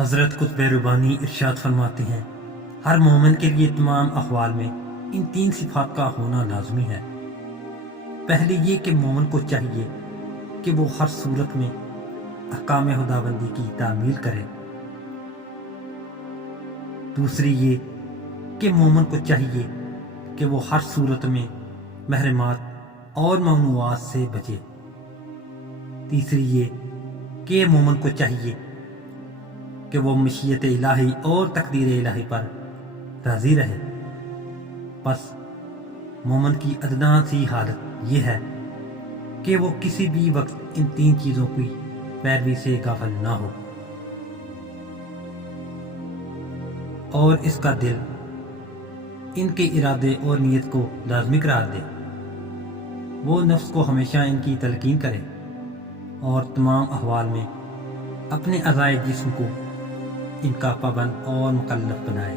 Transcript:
حضرت قطب ربانی ارشاد فرماتے ہیں، ہر مومن کے لیے تمام احوال میں ان 3 صفات کا ہونا لازمی ہے۔ پہلی یہ کہ مومن کو چاہیے کہ وہ ہر صورت میں احکام خداوندی کی تعمیل کرے۔ دوسری یہ کہ مومن کو چاہیے کہ وہ ہر صورت میں محرمات اور ممنوعات سے بچے۔ تیسری یہ کہ مومن کو چاہیے کہ وہ مشیت الہی اور تقدیر الہی پر راضی رہے۔ بس مومن کی ادنا سی حالت یہ ہے کہ وہ کسی بھی وقت ان 3 چیزوں کی پیروی سے غافل نہ ہو، اور اس کا دل ان کے ارادے اور نیت کو لازمی قرار دے۔ وہ نفس کو ہمیشہ ان کی تلقین کرے اور تمام احوال میں اپنے اعضائے جسم کو ان کا پابند اور مکلف بنائے۔